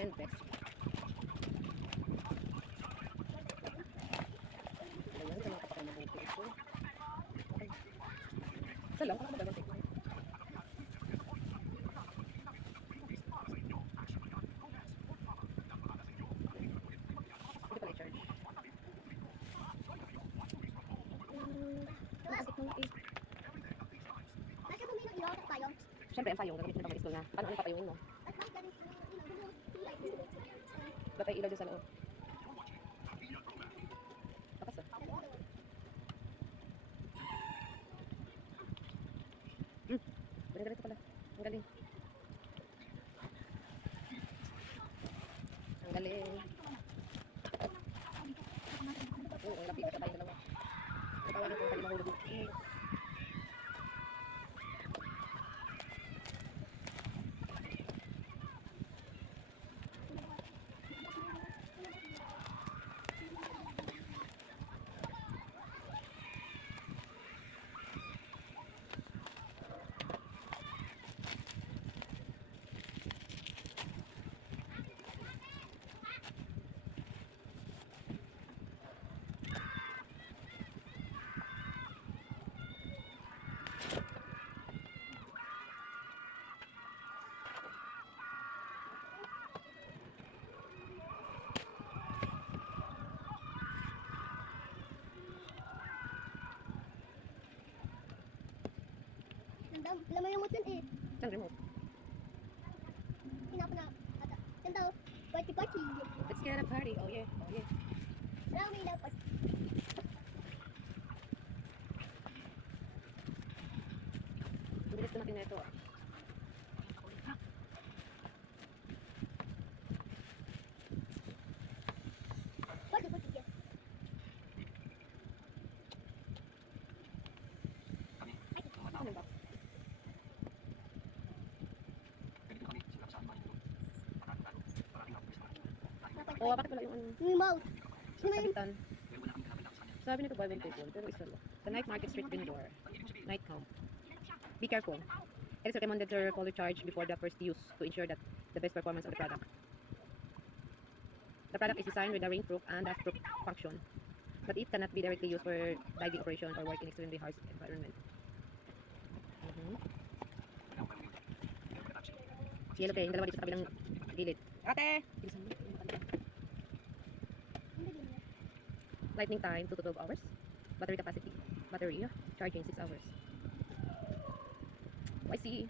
and Pepsi. Ayan, ito mga kapakain na buko ito. Okay. Ito lang, kung ano ba ito pala i-charge. Nakasik mo na eh. Nasa bumili ng ilaw at payong. Siyempre, ang payong, gagamitin mo pang school na. Paano ang papayungin mo? At bakit ganun yung ilaw? Ba't ay ilaw dyan sa loob? Takas ah. Galing-galing pala. Ang galing. Ang galing. Oo, ang lapit ka tayo dalawa. Natawagin ko kayo mahulog. Alam mo yung mutin eh. Saan remote? Hinap na. Ata. Ganda oh. Party. Let's get a party. Oh yeah. Oh yeah. Alam mo yung dapat. Bilis naman na ito ah. Party yes. Ano ba? Oh, bakit wala yung ano? Yung mouth. Sabitan. Sabi nito Bible people, pero isa lang. The night market street vendor. Night count. Be careful. It is recommended to call the charge before the first use to ensure that the best performance of the product. The product is designed with a rainproof and dustproof function, but it cannot be directly used for diving operation or work in extremely harsh environment. Yellow tayo, yung dalawa dito sa kabilang gilid. Ate! Bilisan mo. Lightning time 2 to 12 hours. Battery capacity. Battery charging 6 hours. I see.